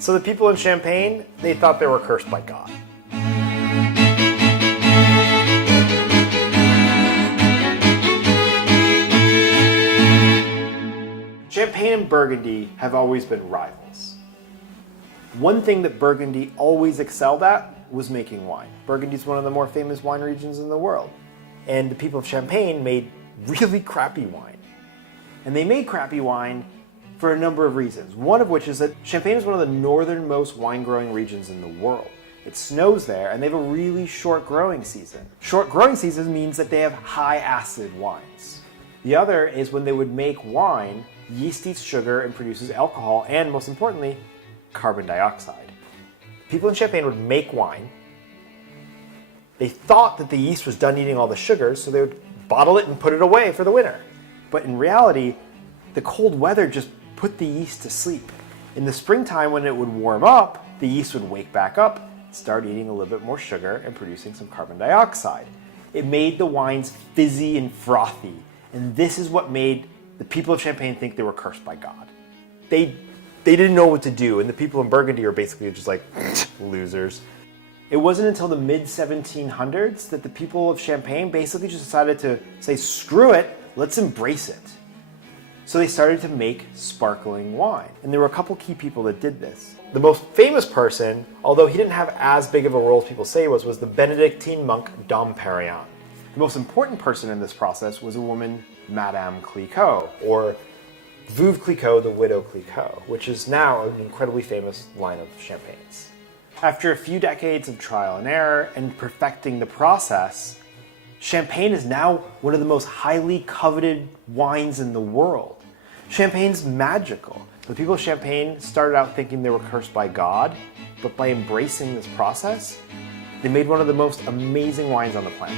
So the people in Champagne, they thought they were cursed by God. Champagne and Burgundy have always been rivals. One thing that Burgundy always excelled at was making wine. Burgundy is one of the more famous wine regions in the world. And the people of Champagne made really crappy wine. And they made crappy wine for a number of reasons. One of which is that Champagne is one of the northernmost wine growing regions in the world. It snows there and they have a really short growing season. Short growing season means that they have high acid wines. The other is when they would make wine, yeast eats sugar and produces alcohol and, most importantly, carbon dioxide. People in Champagne would make wine. They thought that the yeast was done eating all the sugars, so they would bottle it and put it away for the winter. But in reality, the cold weather just put the yeast to sleep. In the springtime, when it would warm up, the yeast would wake back up, start eating a little bit more sugar and producing some carbon dioxide. It made the wines fizzy and frothy, and this is what made the people of Champagne think they were cursed by God. They didn't know what to do, and the people in Burgundy are basically just like, losers. It wasn't until the mid-1700s that the people of Champagne basically just decided to say, screw it, let's embrace it. So they started to make sparkling wine. And there were a couple key people that did this. The most famous person, although he didn't have as big of a role as people say was the Benedictine monk Dom Perignon. The most important person in this process was a woman, Madame Clicquot, or Veuve Clicquot, the Widow Clicquot, which is now an incredibly famous line of champagnes. After a few decades of trial and error and perfecting the process, Champagne is now one of the most highly coveted wines in the world. Champagne's magical. The people of Champagne started out thinking they were cursed by God, but by embracing this process, they made one of the most amazing wines on the planet.